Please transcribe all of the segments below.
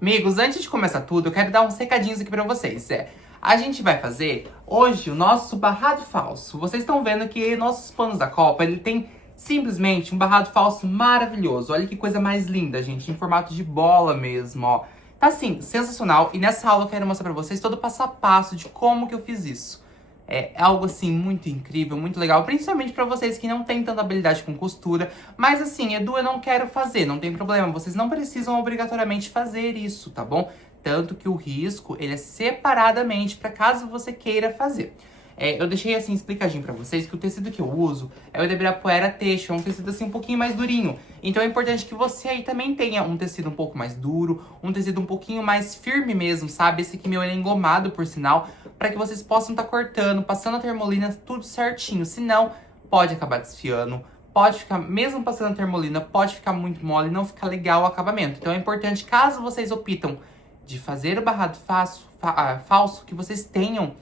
Amigos, antes de começar tudo, eu quero dar uns recadinhos aqui pra vocês. A gente vai fazer hoje o nosso barrado falso. Vocês estão vendo que nossos panos da Copa, ele tem simplesmente um barrado falso maravilhoso. Olha que coisa mais linda, gente, em formato de bola mesmo, ó. Tá assim, sensacional. E nessa aula eu quero mostrar pra vocês todo o passo a passo de como que eu fiz isso. É algo, assim, muito incrível, muito legal. Principalmente pra vocês que não têm tanta habilidade com costura. Mas, assim, Edu, eu não quero fazer, não tem problema. Vocês não precisam obrigatoriamente fazer isso, tá bom? Tanto que o risco, ele é separadamente pra caso você queira fazer. Eu deixei, assim, explicadinho pra vocês que o tecido que eu uso é o de Ibirapuera Teixo. É um tecido, assim, um pouquinho mais durinho. Então é importante que você aí também tenha um tecido um pouco mais duro, um tecido um pouquinho mais firme mesmo, sabe? Esse aqui meu ele é engomado, por sinal, para que vocês possam estar cortando, passando a termolina tudo certinho. Senão, pode acabar desfiando, pode ficar, mesmo passando a termolina, pode ficar muito mole, não fica legal o acabamento. Então é importante, caso vocês optam de fazer o barrado falso, que vocês tenham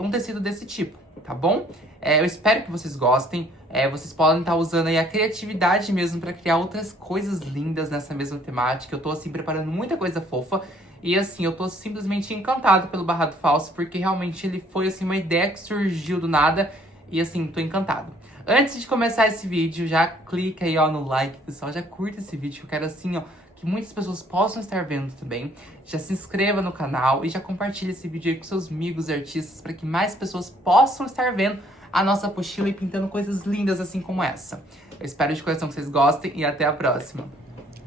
um tecido desse tipo, tá bom? Eu espero que vocês gostem. Vocês podem estar usando aí a criatividade mesmo para criar outras coisas lindas nessa mesma temática. Eu tô, assim, preparando muita coisa fofa. E, assim, eu tô simplesmente encantado pelo barrado falso, porque realmente ele foi, assim, uma ideia que surgiu do nada. E, assim, tô encantado. Antes de começar esse vídeo, já clica aí, ó, no like, pessoal. Já curta esse vídeo, que eu quero, assim, ó, que muitas pessoas possam estar vendo também. Já se inscreva no canal e já compartilhe esse vídeo aí com seus amigos e artistas para que mais pessoas possam estar vendo a nossa apostila e pintando coisas lindas assim como essa. Eu espero de coração que vocês gostem e até a próxima.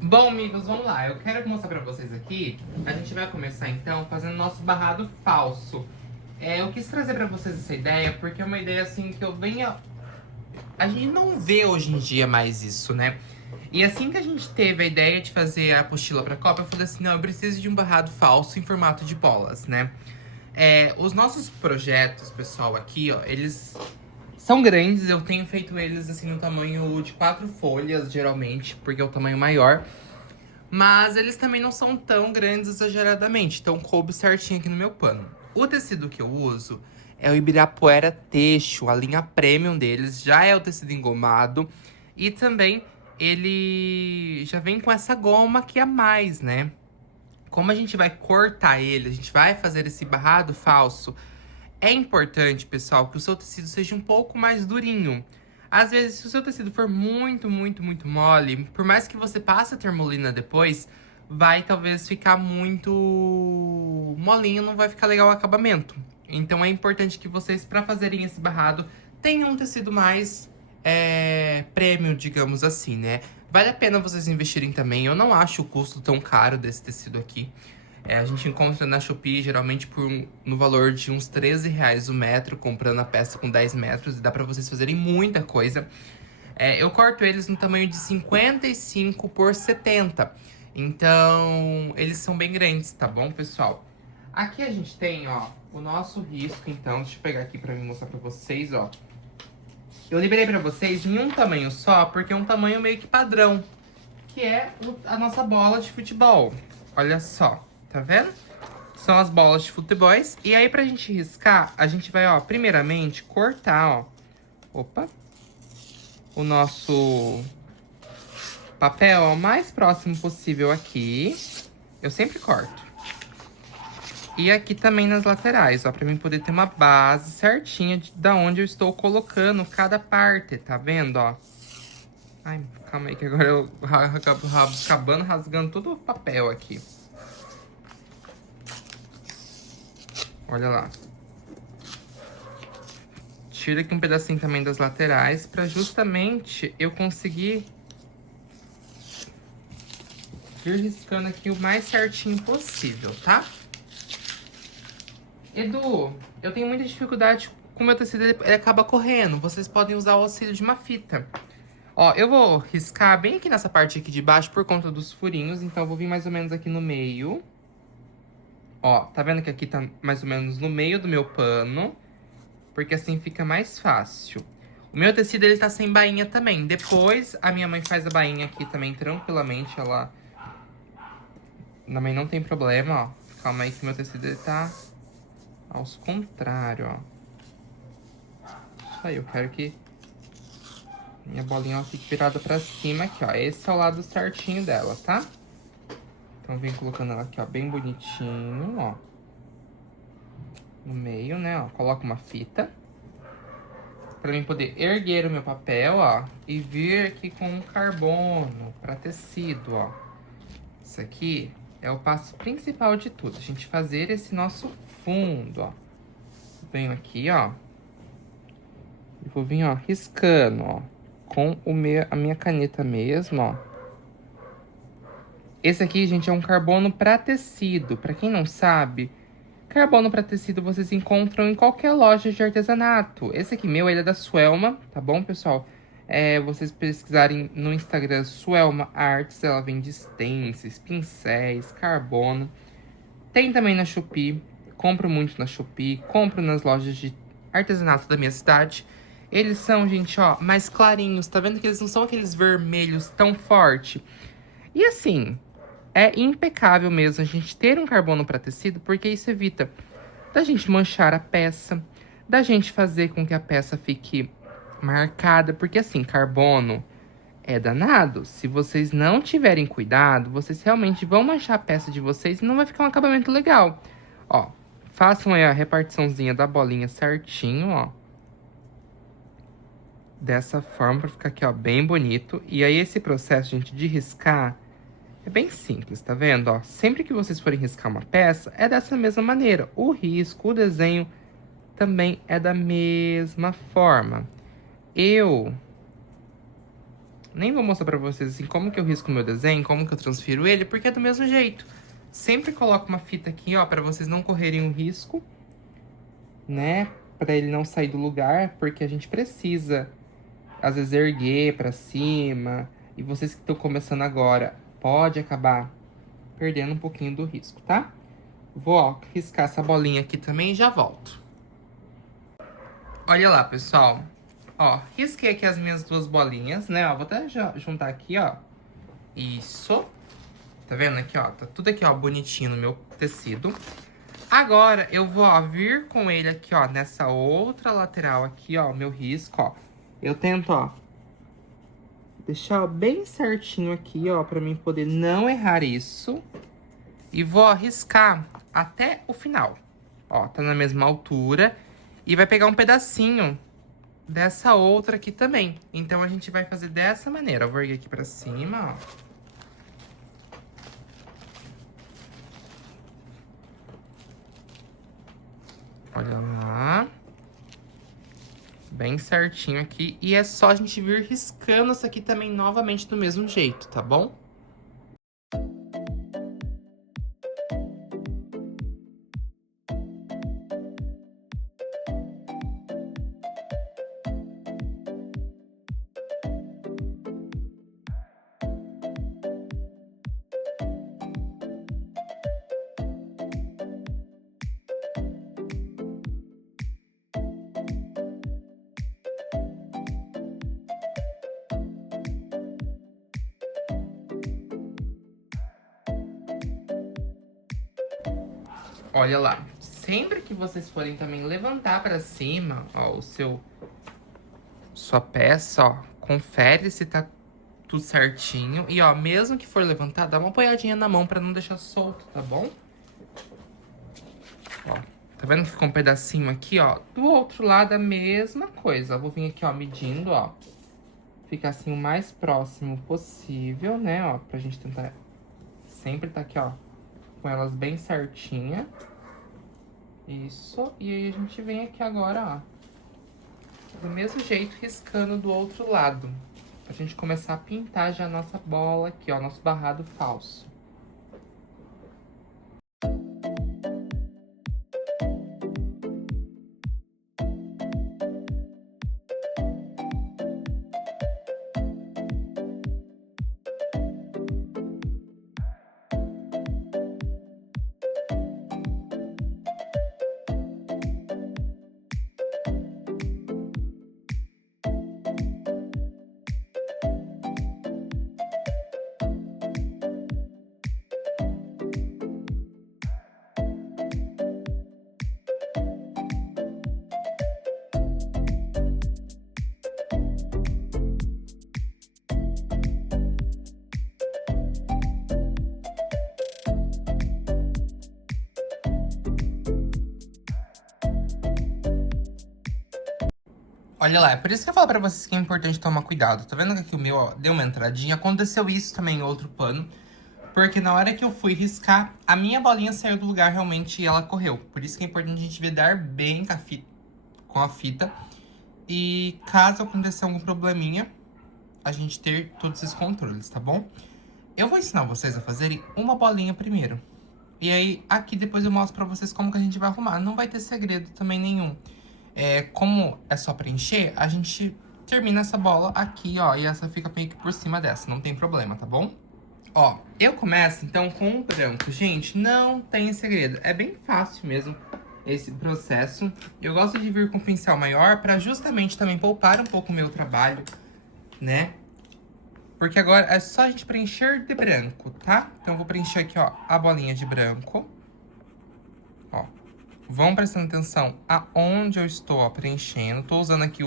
Bom, amigos, vamos lá. Eu quero mostrar pra vocês aqui. A gente vai começar, então, fazendo nosso barrado falso. Eu quis trazer pra vocês essa ideia porque é uma ideia, assim, que eu venho... A gente não vê hoje em dia mais isso, né? E assim que a gente teve a ideia de fazer a apostila pra Copa, eu falei assim, não, eu preciso de um barrado falso em formato de bolas, né? Os nossos projetos, pessoal, aqui, ó, eles são grandes. Eu tenho feito eles, assim, no tamanho de 4 folhas, geralmente, porque é o tamanho maior. Mas eles também não são tão grandes exageradamente, então coube certinho aqui no meu pano. O tecido que eu uso é o Ibirapuera Teixo, a linha premium deles, já é o tecido engomado. E também ele já vem com essa goma aqui a mais, né? Como a gente vai cortar ele, a gente vai fazer esse barrado falso, é importante, pessoal, que o seu tecido seja um pouco mais durinho. Às vezes, se o seu tecido for muito, muito, muito mole, por mais que você passe a termolina depois, vai talvez ficar muito molinho, não vai ficar legal o acabamento. Então é importante que vocês, para fazerem esse barrado, tenham um tecido mais premium, digamos assim, né? Vale a pena vocês investirem também. Eu não acho o custo tão caro desse tecido aqui. A gente encontra na Shopee, geralmente no valor de uns R$13 o metro, comprando a peça com 10 metros. E dá pra vocês fazerem muita coisa. Eu corto eles no tamanho de 55 por 70. Então, eles são bem grandes, tá bom, pessoal? Aqui a gente tem, ó, o nosso risco, então. Deixa eu pegar aqui pra mim mostrar pra vocês, ó. Eu liberei pra vocês em um tamanho só, porque é um tamanho meio que padrão. Que é a nossa bola de futebol. Olha só. Tá vendo? São as bolas de futebols. E aí, pra gente riscar, a gente vai, ó, primeiramente, cortar, ó. Opa. O nosso papel, ó, o mais próximo possível aqui. Eu sempre corto. E aqui também nas laterais, ó, pra mim poder ter uma base certinha da onde eu estou colocando cada parte, tá vendo, ó? Ai, calma aí que agora eu acabando rasgando todo o papel aqui. Olha lá. Tira aqui um pedacinho também das laterais, pra justamente eu conseguir ir riscando aqui o mais certinho possível, tá? Edu, eu tenho muita dificuldade com o meu tecido, ele acaba correndo. Vocês podem usar o auxílio de uma fita. Ó, eu vou riscar bem aqui nessa parte aqui de baixo por conta dos furinhos, então eu vou vir mais ou menos aqui no meio. Ó, tá vendo que aqui tá mais ou menos no meio do meu pano, porque assim fica mais fácil. O meu tecido, ele tá sem bainha também. Depois, a minha mãe faz a bainha aqui também tranquilamente, ela... Também não tem problema, ó. Calma aí que o meu tecido, ele tá aos contrários, ó. Isso aí, eu quero que minha bolinha, ó, fique virada pra cima aqui, ó. Esse é o lado certinho dela, tá? Então, vem colocando ela aqui, ó, bem bonitinho, ó. No meio, né, ó. Coloco uma fita. Pra mim poder erguer o meu papel, ó. E vir aqui com um carbono pra tecido, ó. Isso aqui é o passo principal de tudo. A gente fazer esse nosso fundo, ó. Venho aqui, ó. E vou vir, ó, riscando, ó. Com a minha caneta mesmo, ó. Esse aqui, gente, é um carbono para tecido. Para quem não sabe, carbono para tecido vocês encontram em qualquer loja de artesanato. Esse aqui meu, ele é da Suelma, tá bom, pessoal? Vocês pesquisarem no Instagram Suelma Arts, ela vende stencils, pincéis, carbono. Tem também na Shopee, compro muito na Shopee, compro nas lojas de artesanato da minha cidade. Eles são, gente, ó, mais clarinhos, tá vendo que eles não são aqueles vermelhos tão forte. E assim, é impecável mesmo a gente ter um carbono para tecido, porque isso evita da gente manchar a peça, da gente fazer com que a peça fique marcada, porque assim, carbono é danado. Se vocês não tiverem cuidado, vocês realmente vão manchar a peça de vocês e não vai ficar um acabamento legal. Ó, façam aí a repartiçãozinha da bolinha certinho, ó. Dessa forma, pra ficar aqui, ó, bem bonito. E aí, esse processo, gente, de riscar é bem simples, tá vendo, ó? Sempre que vocês forem riscar uma peça, é dessa mesma maneira. O risco, o desenho, também é da mesma forma. Eu nem vou mostrar pra vocês, assim, como que eu risco o meu desenho, como que eu transfiro ele, porque é do mesmo jeito. Sempre coloco uma fita aqui, ó, pra vocês não correrem o risco, né? Pra ele não sair do lugar, porque a gente precisa, às vezes, erguer pra cima. E vocês que estão começando agora, pode acabar perdendo um pouquinho do risco, tá? Vou, ó, riscar essa bolinha aqui também e já volto. Olha lá, pessoal. Ó, risquei aqui as minhas duas bolinhas, né? Ó, vou até juntar aqui, ó. Isso. Tá vendo aqui, ó? Tá tudo aqui, ó, bonitinho no meu tecido. Agora, eu vou, ó, vir com ele aqui, ó, nessa outra lateral aqui, ó, meu risco, ó. Eu tento, ó, deixar, ó, bem certinho aqui, ó, pra mim poder não errar isso. E vou, ó, riscar até o final. Ó, tá na mesma altura. E vai pegar um pedacinho dessa outra aqui também. Então, a gente vai fazer dessa maneira. Eu vou erguer aqui pra cima, ó. Olha lá. Bem certinho aqui. E é só a gente vir riscando isso aqui também novamente do mesmo jeito, tá bom? Olha lá, sempre que vocês forem também levantar pra cima, ó, sua peça, ó, confere se tá tudo certinho. E, ó, mesmo que for levantar, dá uma apoiadinha na mão pra não deixar solto, tá bom? Ó, tá vendo que ficou um pedacinho aqui, ó? Do outro lado, a mesma coisa. Eu vou vir aqui, ó, medindo, ó. Ficar assim o mais próximo possível, né, ó, pra gente tentar sempre tá aqui, ó, com elas bem certinha. Isso. E aí a gente vem aqui agora, ó, do mesmo jeito, riscando do outro lado. Pra gente começar a pintar já a nossa bola aqui, ó, nosso barrado falso. Olha lá, é por isso que eu falo pra vocês que é importante tomar cuidado. Tá vendo que aqui o meu, ó, deu uma entradinha? Aconteceu isso também em outro pano. Porque na hora que eu fui riscar, a minha bolinha saiu do lugar realmente e ela correu. Por isso que é importante a gente vedar bem com a fita. E caso aconteça algum probleminha, a gente ter todos esses controles, tá bom? Eu vou ensinar vocês a fazerem uma bolinha primeiro. E aí, aqui depois eu mostro pra vocês como que a gente vai arrumar. Não vai ter segredo também nenhum. Como é só preencher, a gente termina essa bola aqui, ó. E essa fica meio que por cima dessa, não tem problema, tá bom? Ó, eu começo então com o branco. Gente, não tem segredo. É bem fácil mesmo esse processo. Eu gosto de vir com pincel maior pra justamente também poupar um pouco o meu trabalho, né? Porque agora é só a gente preencher de branco, tá? Então eu vou preencher aqui, ó, a bolinha de branco. Ó, vão prestando atenção aonde eu estou, ó, preenchendo. Tô usando aqui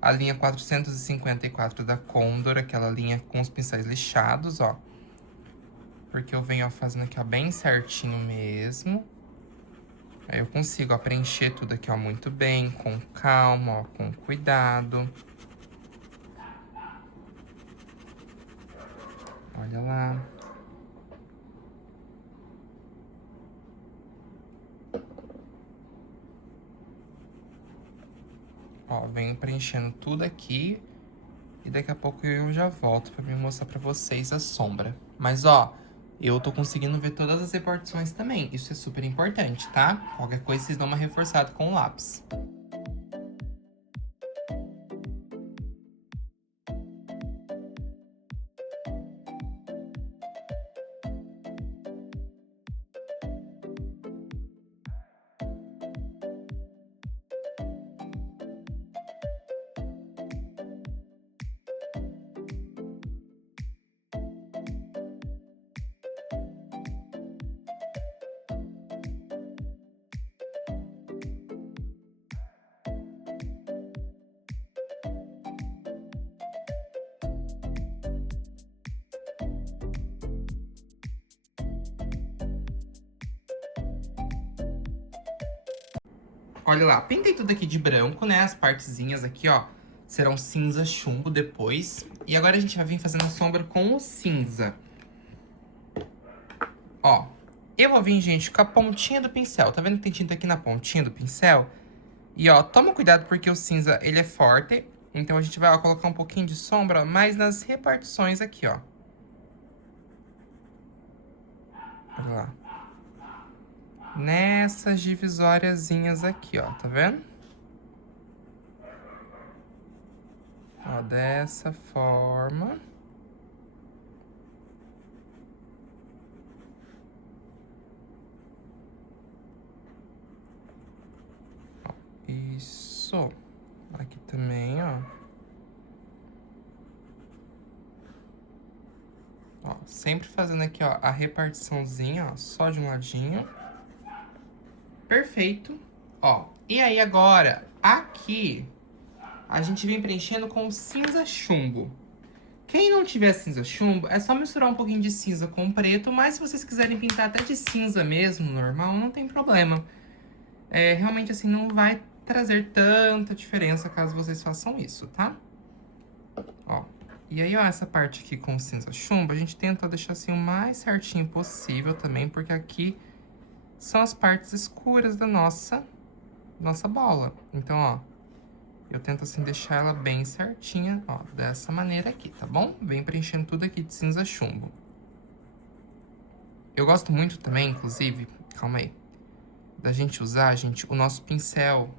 a linha 454 da Condor, aquela linha com os pincéis lixados, ó. Porque eu venho, ó, fazendo aqui, ó, bem certinho mesmo. Aí eu consigo, ó, preencher tudo aqui, ó, muito bem, com calma, ó, com cuidado. Olha lá. Ó, venho preenchendo tudo aqui. E daqui a pouco eu já volto pra me mostrar pra vocês a sombra. Mas, ó, eu tô conseguindo ver todas as repartições também. Isso é super importante, tá? Qualquer coisa vocês dão uma reforçada com o lápis. Olha lá, pintei tudo aqui de branco, né? As partezinhas aqui, ó, serão cinza chumbo depois. E agora a gente vai vir fazendo a sombra com o cinza. Ó, eu vou vir, gente, com a pontinha do pincel. Tá vendo que tem tinta aqui na pontinha do pincel? E, ó, toma cuidado porque o cinza, ele é forte. Então, a gente vai, ó, colocar um pouquinho de sombra, mas nas repartições aqui, ó. Olha lá. Nessas divisóriazinhas aqui, ó, tá vendo? Ó, dessa forma. Ó, isso. Aqui também, ó. Ó, sempre fazendo aqui, ó, a repartiçãozinha, ó, só de um ladinho. Perfeito. Ó, e aí agora, aqui, a gente vem preenchendo com cinza chumbo. Quem não tiver cinza chumbo, é só misturar um pouquinho de cinza com preto, mas se vocês quiserem pintar até de cinza mesmo, normal, não tem problema. Realmente, assim, não vai trazer tanta diferença caso vocês façam isso, tá? Ó, e aí, ó, essa parte aqui com cinza chumbo, a gente tenta deixar assim o mais certinho possível também, porque aqui são as partes escuras da nossa bola. Então, ó, eu tento assim deixar ela bem certinha, ó, dessa maneira aqui, tá bom? Vem preenchendo tudo aqui de cinza chumbo. Eu gosto muito também, inclusive, calma aí, da gente usar, gente, o nosso pincel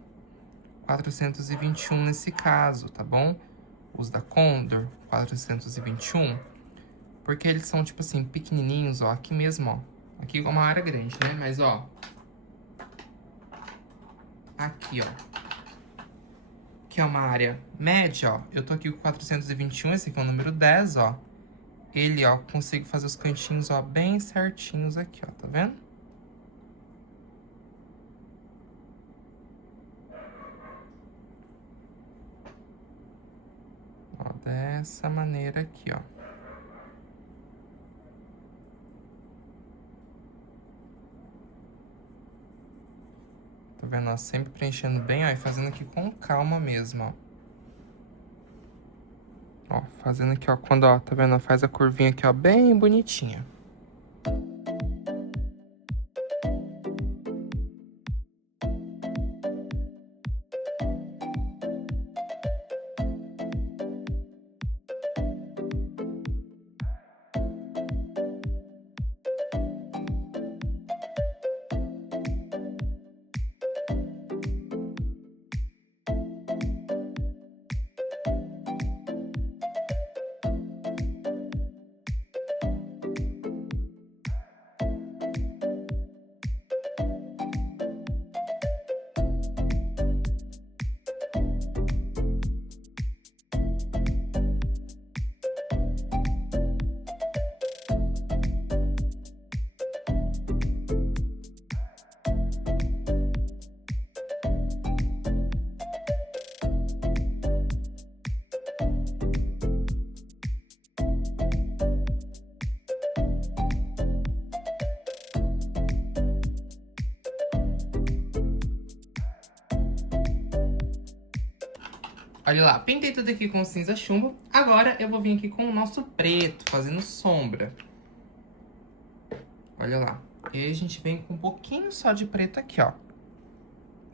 421 nesse caso, tá bom? Os da Condor 421, porque eles são, tipo assim, pequenininhos, ó, aqui mesmo, ó. Aqui é uma área grande, né? Mas, ó, aqui, ó, que é uma área média, ó. Eu tô aqui com 421, esse aqui é o número 10, ó. Ele, ó, consigo fazer os cantinhos, ó, bem certinhos aqui, ó, tá vendo? Ó, dessa maneira aqui, ó. Tá vendo, ó? Sempre preenchendo bem, ó, e fazendo aqui com calma mesmo, ó. Ó, fazendo aqui, ó, quando, ó, tá vendo? Faz a curvinha aqui, ó, bem bonitinha. Olha lá, pintei tudo aqui com cinza chumbo. Agora eu vou vir aqui com o nosso preto, fazendo sombra. Olha lá. E aí a gente vem com um pouquinho só de preto aqui, ó.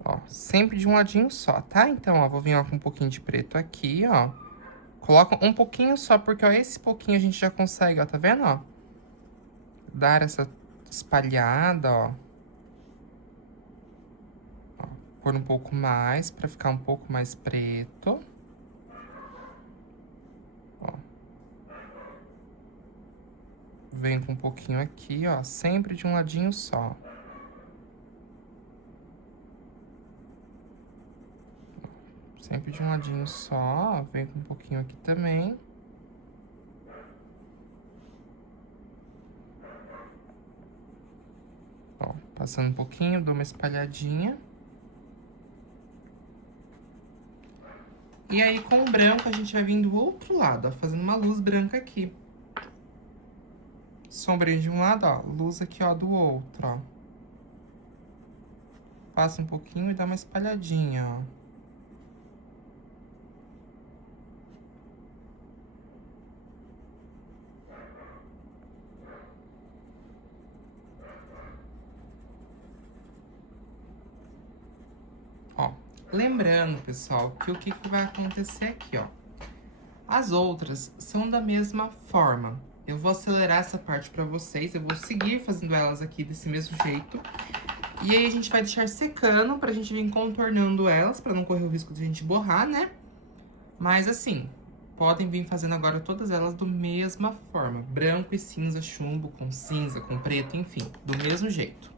Ó, sempre de um ladinho só, tá? Então, ó, vou vir ó, com um pouquinho de preto aqui, ó. Coloca um pouquinho só, porque, ó, esse pouquinho a gente já consegue, ó, tá vendo, ó? Dar essa espalhada, ó. Pôr um pouco mais, pra ficar um pouco mais preto. Ó. Venho com um pouquinho aqui, ó, sempre de um ladinho só. Sempre de um ladinho só, ó. Venho com um pouquinho aqui também. Ó, passando um pouquinho, dou uma espalhadinha. E aí, com o branco, a gente vai vir do outro lado, ó, fazendo uma luz branca aqui. Sombrinha de um lado, ó, luz aqui, ó, do outro, ó. Passa um pouquinho e dá uma espalhadinha, ó. Ó, lembrando, pessoal, que o que vai acontecer aqui, ó. As outras são da mesma forma. Eu vou acelerar essa parte pra vocês, eu vou seguir fazendo elas aqui desse mesmo jeito. E aí a gente vai deixar secando pra gente vir contornando elas, pra não correr o risco de a gente borrar, né? Mas assim, podem vir fazendo agora todas elas da mesma forma. Branco e cinza, chumbo com preto, enfim, do mesmo jeito.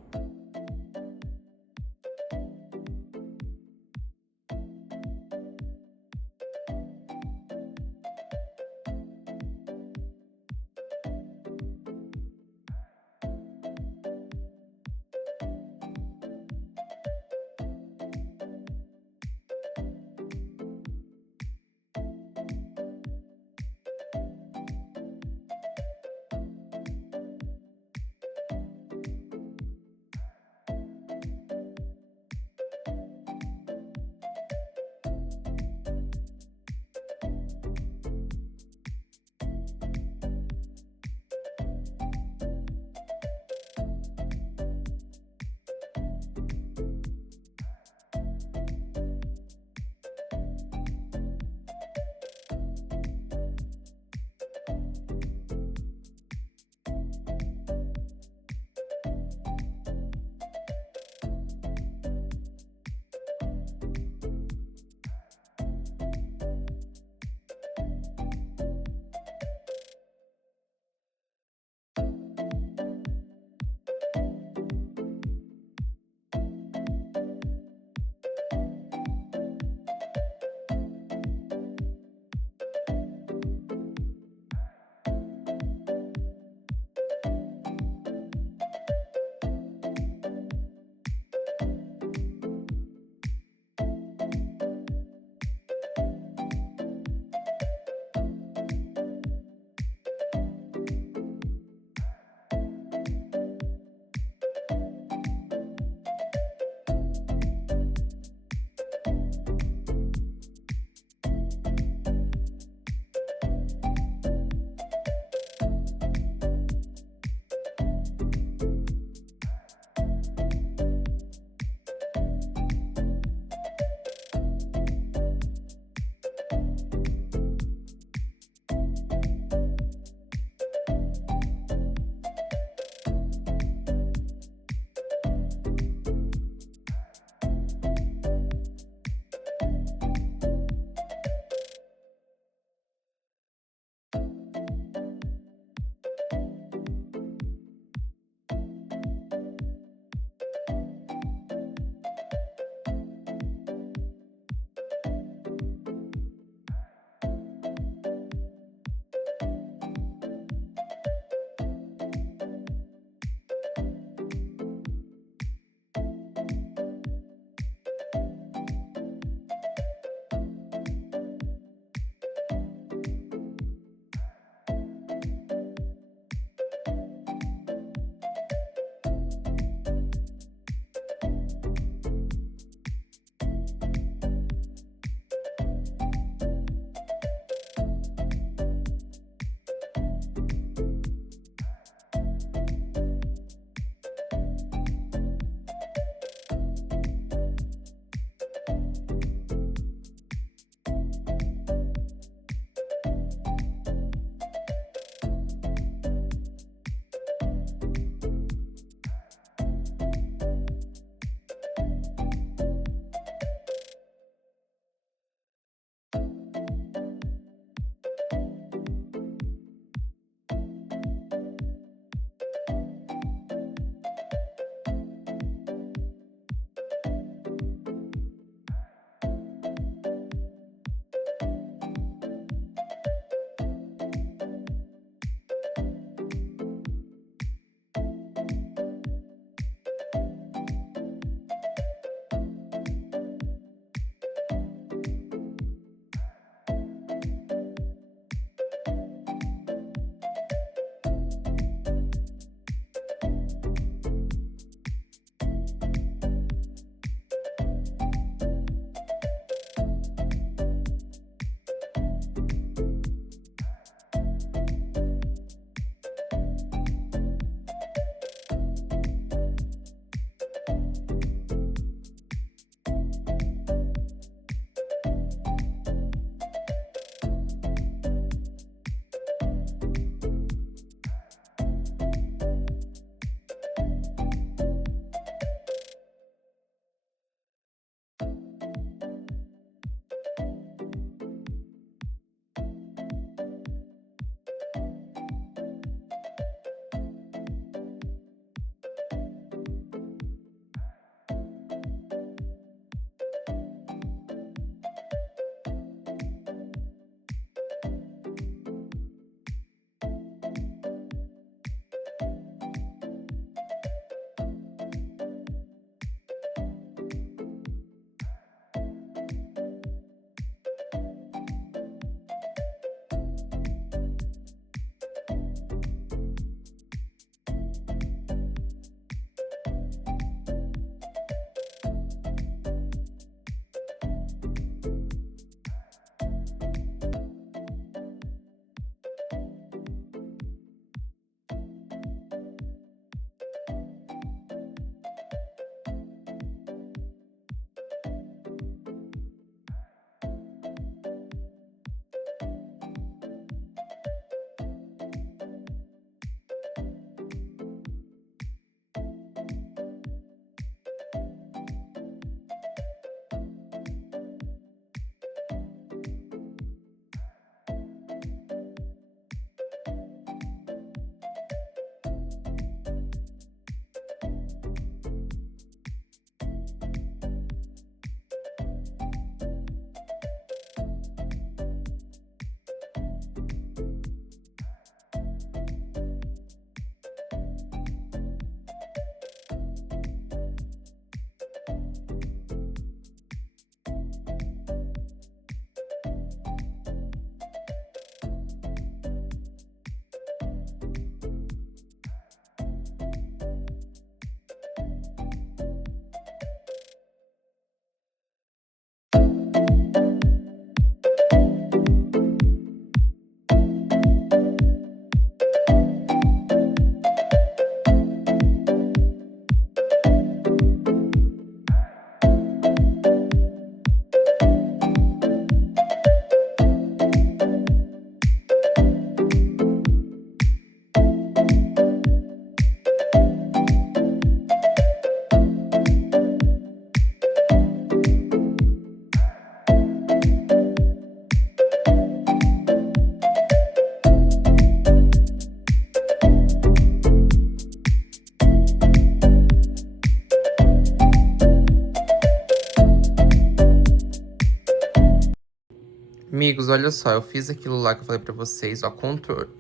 Amigos, olha só, eu fiz aquilo lá que eu falei pra vocês, ó,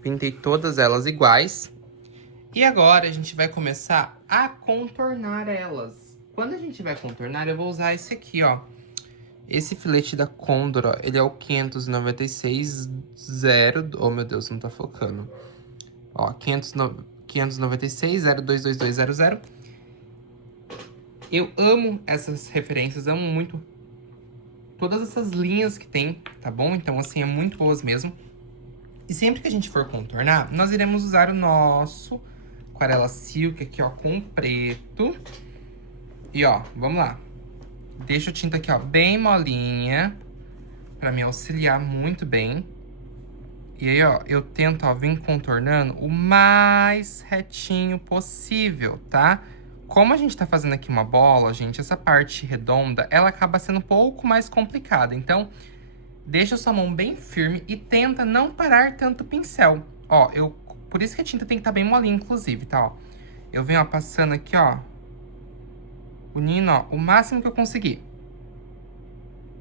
pintei todas elas iguais. E agora a gente vai começar a contornar elas. Quando a gente vai contornar, eu vou usar esse aqui, ó. Esse filete da Condor, ó, ele é o 596 0... Oh, meu Deus, não tá focando. Ó, 596 022200. Eu amo essas referências, amo muito todas essas linhas que tem, tá bom? Então, assim, é muito boas mesmo. E sempre que a gente for contornar, nós iremos usar o nosso aquarela silk aqui, ó, com preto. E, ó, vamos lá. Deixa a tinta aqui, ó, bem molinha, pra me auxiliar muito bem. E aí, ó, eu tento, ó, vir contornando o mais retinho possível, tá? Como a gente tá fazendo aqui uma bola, gente, essa parte redonda, ela acaba sendo um pouco mais complicada. Então, deixa a sua mão bem firme e tenta não parar tanto o pincel. Ó, por isso que a tinta tem que estar bem molinha, inclusive, tá, ó. Eu venho, ó, passando aqui, ó, unindo, ó, o máximo que eu conseguir.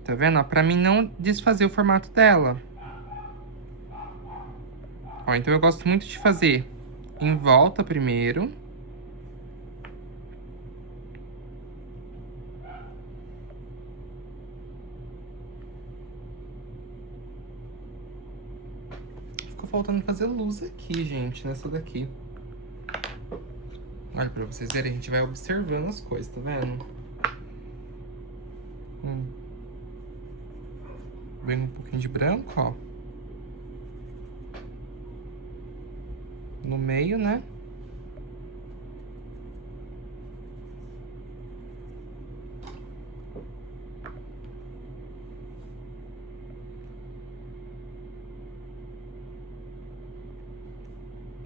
Tá vendo, ó? Pra mim não desfazer o formato dela. Ó, então eu gosto muito de fazer em volta primeiro. Ficou faltando fazer luz aqui, gente, nessa daqui. Olha, pra vocês verem, a gente vai observando as coisas, tá vendo? Vem um pouquinho de branco, ó. No meio, né?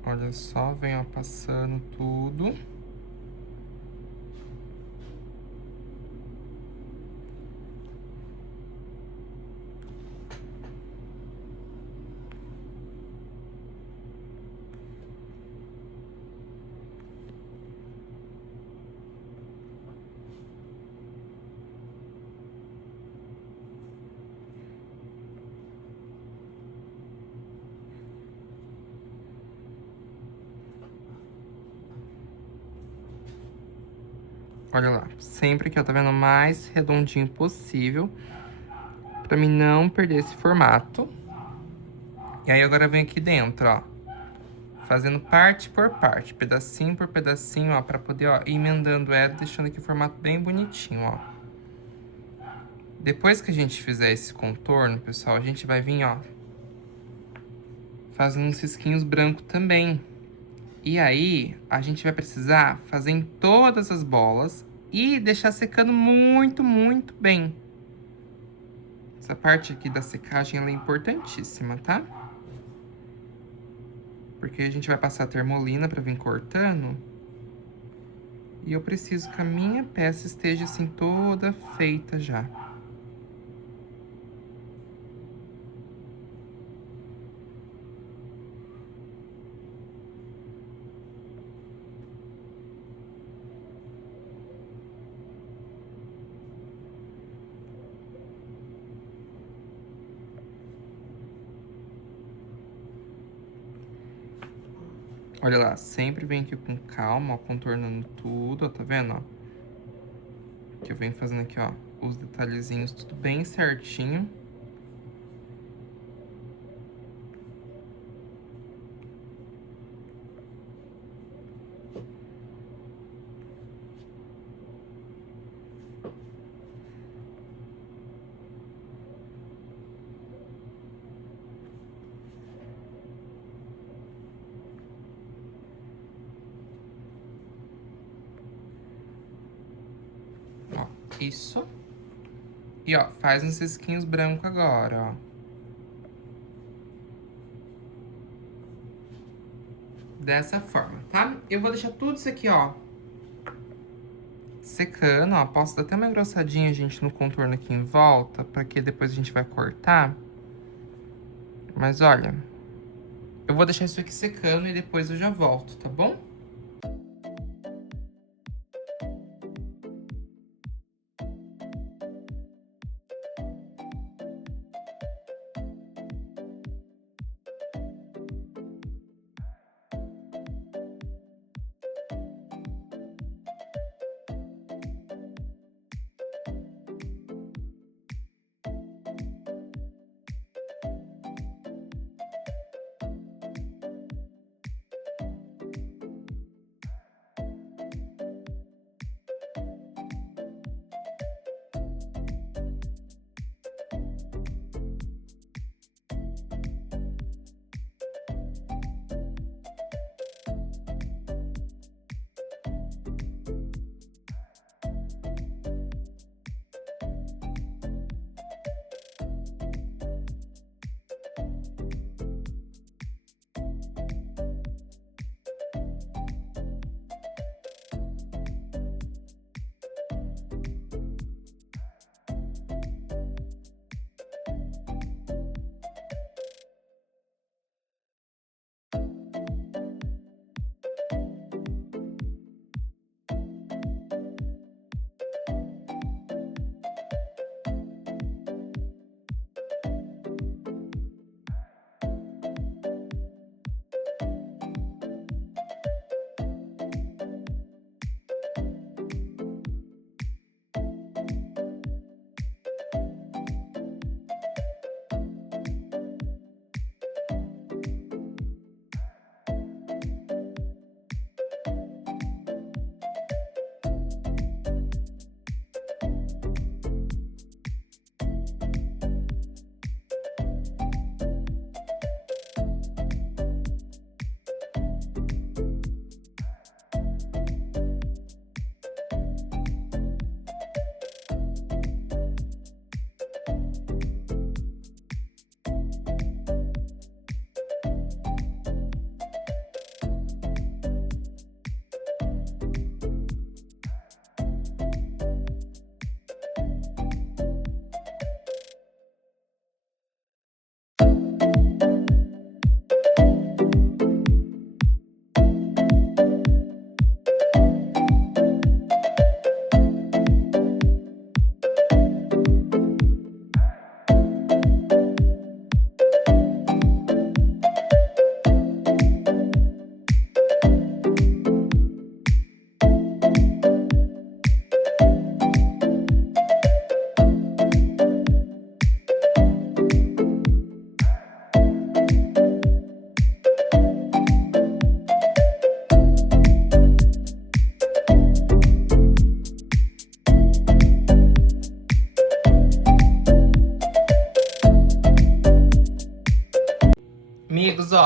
Olha só, vem, ó, passando tudo. Olha lá, sempre que eu tá vendo, mais redondinho possível, pra mim não perder esse formato. E aí, agora eu venho aqui dentro, ó, fazendo parte por parte, pedacinho por pedacinho, ó, pra poder, ó, ir emendando ela, deixando aqui o formato bem bonitinho, ó. Depois que a gente fizer esse contorno, pessoal, a gente vai vir, ó, fazendo uns risquinhos brancos também. E aí, a gente vai precisar fazer em todas as bolas e deixar secando muito, muito bem. Essa parte aqui da secagem, ela é importantíssima, tá? Porque a gente vai passar a termolina pra vir cortando. E eu preciso que a minha peça esteja, assim, toda feita já. Olha lá, sempre vem aqui com calma, ó, contornando tudo, ó, tá vendo, ó? Que eu venho fazendo aqui, ó, os detalhezinhos tudo bem certinho. Ó, isso. E, ó, faz uns risquinhos brancos agora, ó. Dessa forma, tá? Eu vou deixar tudo isso aqui, ó, secando, ó. Posso dar até uma engrossadinha, gente, no contorno aqui em volta, porque depois a gente vai cortar. Mas, olha, eu vou deixar isso aqui secando e depois eu já volto, tá bom?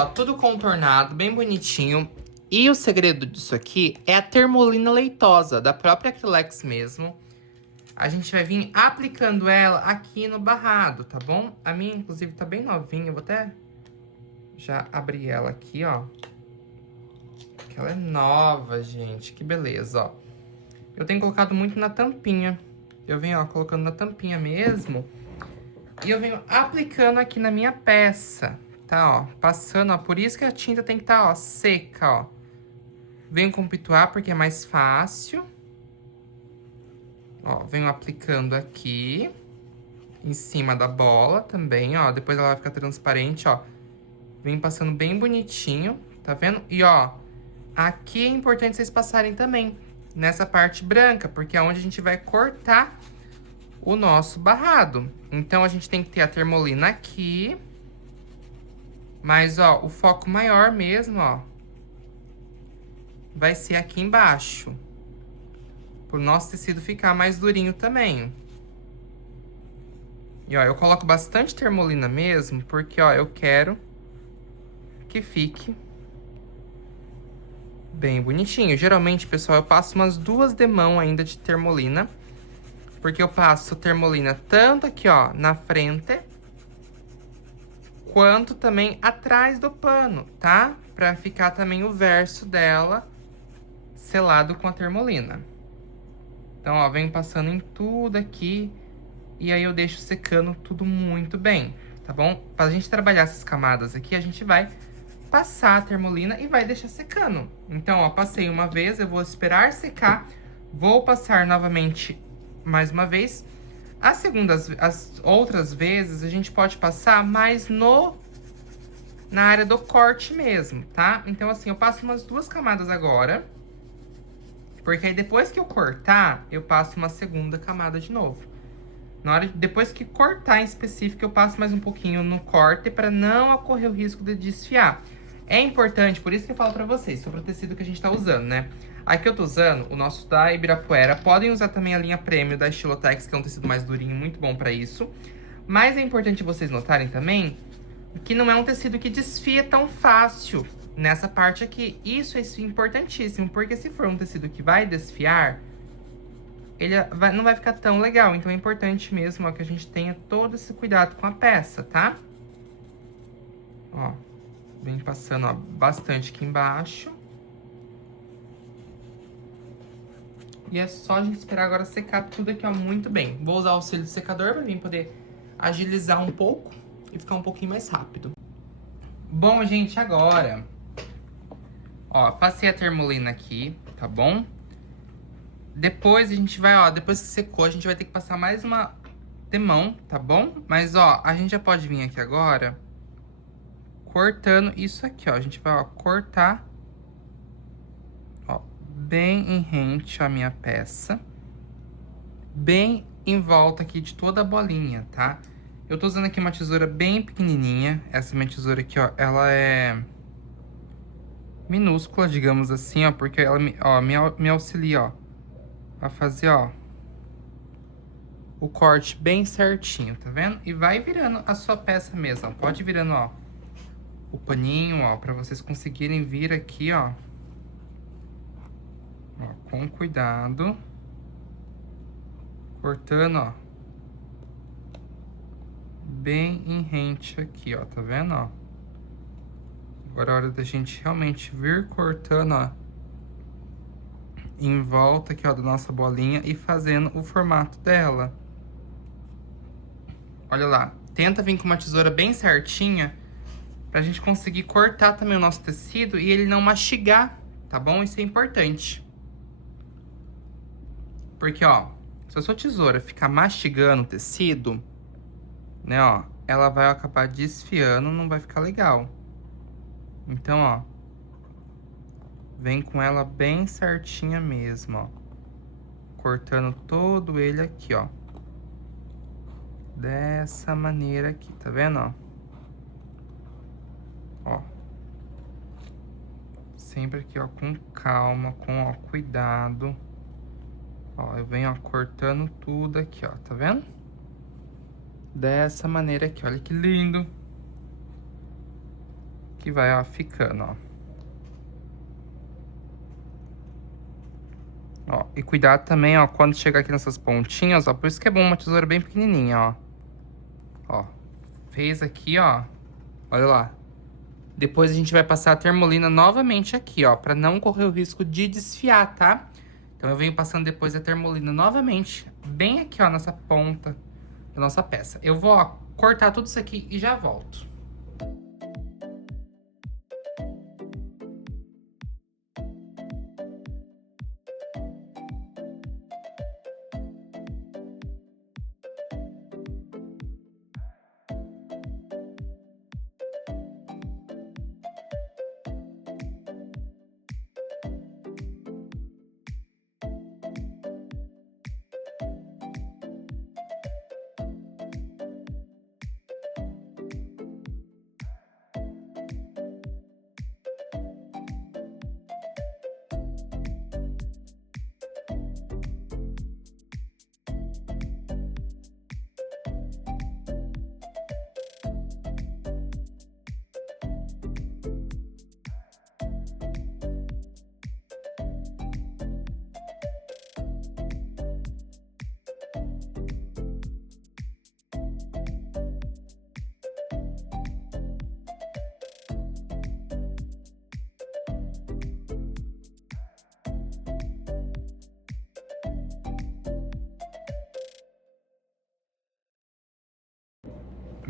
ó, tudo contornado, bem bonitinho. E o segredo disso aqui é a termolina leitosa, da própria Acrylex mesmo. A gente vai vir aplicando ela aqui no barrado, tá bom? A minha, inclusive, tá bem novinha. Eu vou até já abrir ela aqui, ó. Que ela é nova, gente. Que beleza, ó. Eu tenho colocado muito na tampinha. Eu venho, ó, colocando na tampinha mesmo. E eu venho aplicando aqui na minha peça, tá, ó. Passando, ó. Por isso que a tinta tem que estar, ó, seca, ó. Venho com pituá porque é mais fácil. Ó, venho aplicando aqui. Em cima da bola também, ó. Depois ela vai ficar transparente, ó. Venho passando bem bonitinho, tá vendo? E, ó, aqui é importante vocês passarem também. Nessa parte branca, porque é onde a gente vai cortar o nosso barrado. Então, a gente tem que ter a termolina aqui. Mas, ó, o foco maior mesmo, ó, vai ser aqui embaixo. Pro nosso tecido ficar mais durinho também. E, ó, eu coloco bastante termolina mesmo, porque, ó, eu quero que fique bem bonitinho. Geralmente, pessoal, eu passo umas 2 demãos ainda de termolina. Porque eu passo termolina tanto aqui, ó, na frente, quanto também atrás do pano, tá? Pra ficar também o verso dela selado com a termolina. Então, ó, venho passando em tudo aqui. E aí eu deixo secando tudo muito bem, tá bom? Pra gente trabalhar essas camadas aqui, a gente vai passar a termolina e vai deixar secando. Então, ó, passei uma vez, eu vou esperar secar. Vou passar novamente mais uma vez. As outras vezes, a gente pode passar mais na área do corte mesmo, tá? Então, assim, eu passo umas 2 camadas agora. Porque aí, depois que eu cortar, eu passo uma segunda camada de novo. Depois que cortar em específico, eu passo mais um pouquinho no corte para não ocorrer o risco de desfiar. É importante, por isso que eu falo pra vocês, sobre o tecido que a gente tá usando, né? Aqui eu tô usando o nosso da Ibirapuera. Podem usar também a linha Premium da Estilotex, que é um tecido mais durinho, muito bom pra isso. Mas é importante vocês notarem também que não é um tecido que desfia tão fácil nessa parte aqui. Isso é importantíssimo, porque se for um tecido que vai desfiar, ele não vai ficar tão legal. Então é importante mesmo, ó, que a gente tenha todo esse cuidado com a peça, tá? Ó, vem passando, ó, bastante aqui embaixo. E é só a gente esperar agora secar tudo aqui, ó, muito bem. Vou usar o auxílio do secador pra mim poder agilizar um pouco e ficar um pouquinho mais rápido. Bom, gente, agora, ó, passei a termolina aqui, tá bom? Depois a gente vai, ó, depois que secou, a gente vai ter que passar mais uma demão, tá bom? Mas, ó, a gente já pode vir aqui agora cortando isso aqui, ó. A gente vai, ó, cortar, ó, bem em rente a minha peça. Bem em volta aqui de toda a bolinha, tá? Eu tô usando aqui uma tesoura bem pequenininha. Essa minha tesoura aqui, ó, ela é minúscula, digamos assim, ó. Porque ela, ó, me auxilia, ó, a fazer, ó, o corte bem certinho, tá vendo? E vai virando a sua peça mesmo, ó. Pode ir virando, ó, o paninho, ó, pra vocês conseguirem vir aqui, ó. Ó, com cuidado. Cortando, ó, bem em rente aqui, ó, tá vendo, ó? Agora é a hora da gente realmente vir cortando, ó, em volta aqui, ó, da nossa bolinha e fazendo o formato dela. Olha lá, tenta vir com uma tesoura bem certinha pra gente conseguir cortar também o nosso tecido e ele não mastigar, tá bom? Isso é importante. Porque, ó, se a sua tesoura ficar mastigando o tecido, né, ó, ela vai acabar desfiando, não vai ficar legal. Então, ó, vem com ela bem certinha mesmo, ó. Cortando todo ele aqui, ó. Dessa maneira aqui, tá vendo, ó? Ó. Sempre aqui, ó, com calma, com, ó, cuidado. Ó, eu venho, ó, cortando tudo aqui, ó, tá vendo? Dessa maneira aqui, olha que lindo. que vai, ó, ficando, ó. Ó, e cuidado também, ó, quando chegar aqui nessas pontinhas, ó, por isso que é bom uma tesoura bem pequenininha, ó. Ó, fez aqui, ó, olha lá. Depois a gente vai passar a termolina novamente aqui, ó, pra não correr o risco de desfiar, tá? Então eu venho passando depois a termolina novamente, bem aqui, ó, nessa ponta da nossa peça. Eu vou, ó, cortar tudo isso aqui e já volto.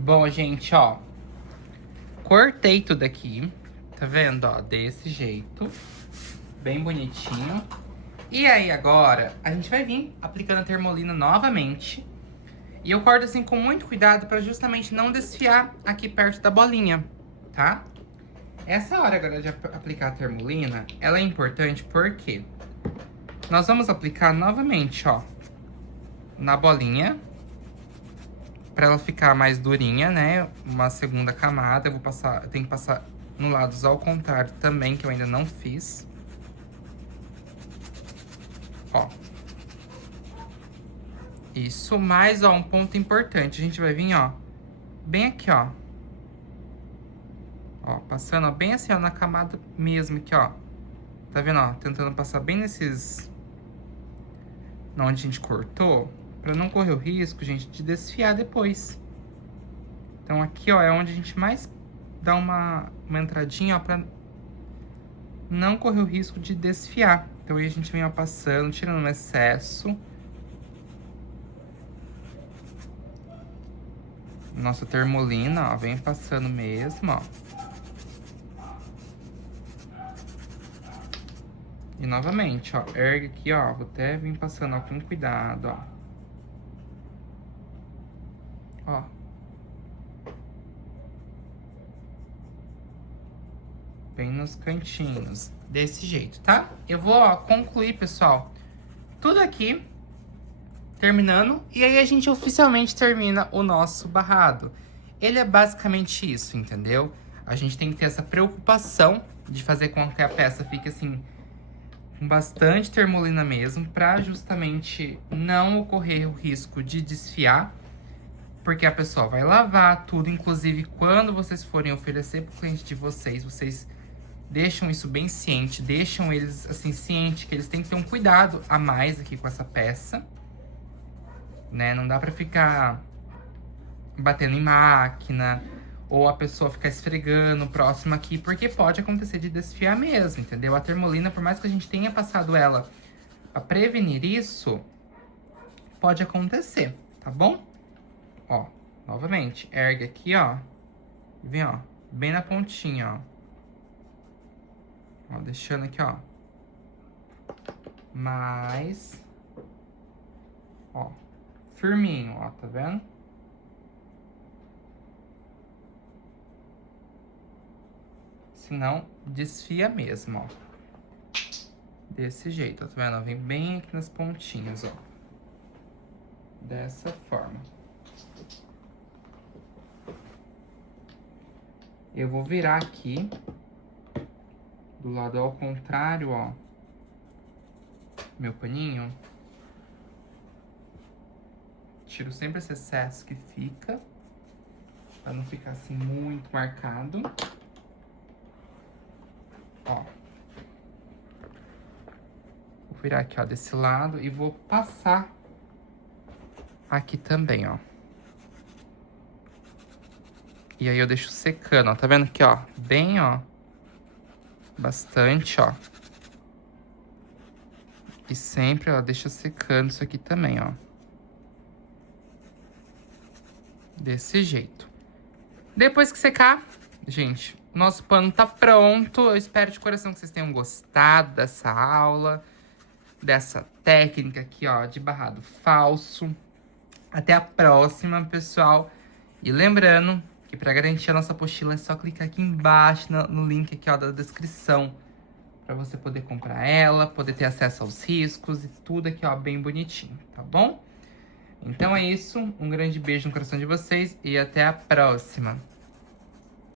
Bom, gente, ó, cortei tudo aqui, tá vendo, ó, desse jeito, bem bonitinho. E aí agora, a gente vai vir aplicando a termolina novamente. E eu corto assim com muito cuidado pra justamente não desfiar aqui perto da bolinha, tá? Essa hora agora de aplicar a termolina, ela é importante porque nós vamos aplicar novamente, ó, na bolinha, pra ela ficar mais durinha, né? Uma segunda camada. Eu tenho que passar no lado ao contrário também, que eu ainda não fiz. Ó. Isso, mais, ó, um ponto importante. A gente vai vir, ó, bem aqui, ó. Ó, passando, ó, bem assim, ó, na camada mesmo aqui, ó. Tá vendo, ó? Tentando passar bem nesses... onde a gente cortou. Pra não correr o risco, gente, de desfiar depois. Então aqui, ó, é onde a gente mais dá uma entradinha, ó, pra não correr o risco de desfiar. Então aí a gente vem, ó, passando, tirando o excesso. Nossa termolina, ó, vem passando mesmo, ó. E novamente, ó, ergue aqui, ó, vou até vir passando, ó, com cuidado, ó. Ó. Bem nos cantinhos, desse jeito, tá? Eu vou, ó, concluir, pessoal, tudo aqui, terminando, e aí a gente oficialmente termina o nosso barrado. Ele é basicamente isso, entendeu? A gente tem que ter essa preocupação de fazer com que a peça fique, assim, com bastante termolina mesmo, pra justamente não ocorrer o risco de desfiar. Porque a pessoa vai lavar tudo, inclusive quando vocês forem oferecer pro cliente de vocês, vocês deixam isso bem ciente, deixam eles, assim, ciente que eles têm que ter um cuidado a mais aqui com essa peça, né? Não dá pra ficar batendo em máquina, ou a pessoa ficar esfregando próximo aqui, porque pode acontecer de desfiar mesmo, entendeu? A termolina, por mais que a gente tenha passado ela pra prevenir isso, pode acontecer, tá bom? Ó, novamente, ergue aqui, ó, e vem, ó, bem na pontinha, ó. Ó, deixando aqui, ó, mais, ó, firminho, ó, tá vendo? Senão, desfia mesmo, ó. Desse jeito, ó, tá vendo? Vem bem aqui nas pontinhas, ó. Dessa forma. Eu vou virar aqui, do lado ao contrário, ó, meu paninho. Tiro sempre esse excesso que fica, pra não ficar assim muito marcado. Ó. Vou virar aqui, ó, desse lado e vou passar aqui também, ó. E aí eu deixo secando, ó. Tá vendo aqui, ó? Bem, ó. Bastante, ó. E sempre, ó, deixa secando isso aqui também, ó. Desse jeito. Depois que secar, gente, nosso pano tá pronto. Eu espero de coração que vocês tenham gostado dessa aula, dessa técnica aqui, ó, de barrado falso. Até a próxima, pessoal. E lembrando que para garantir a nossa apostila é só clicar aqui embaixo no link aqui, ó, da descrição. Pra você poder comprar ela, poder ter acesso aos riscos e tudo aqui, ó, bem bonitinho, tá bom? Então é isso, um grande beijo no coração de vocês e até a próxima!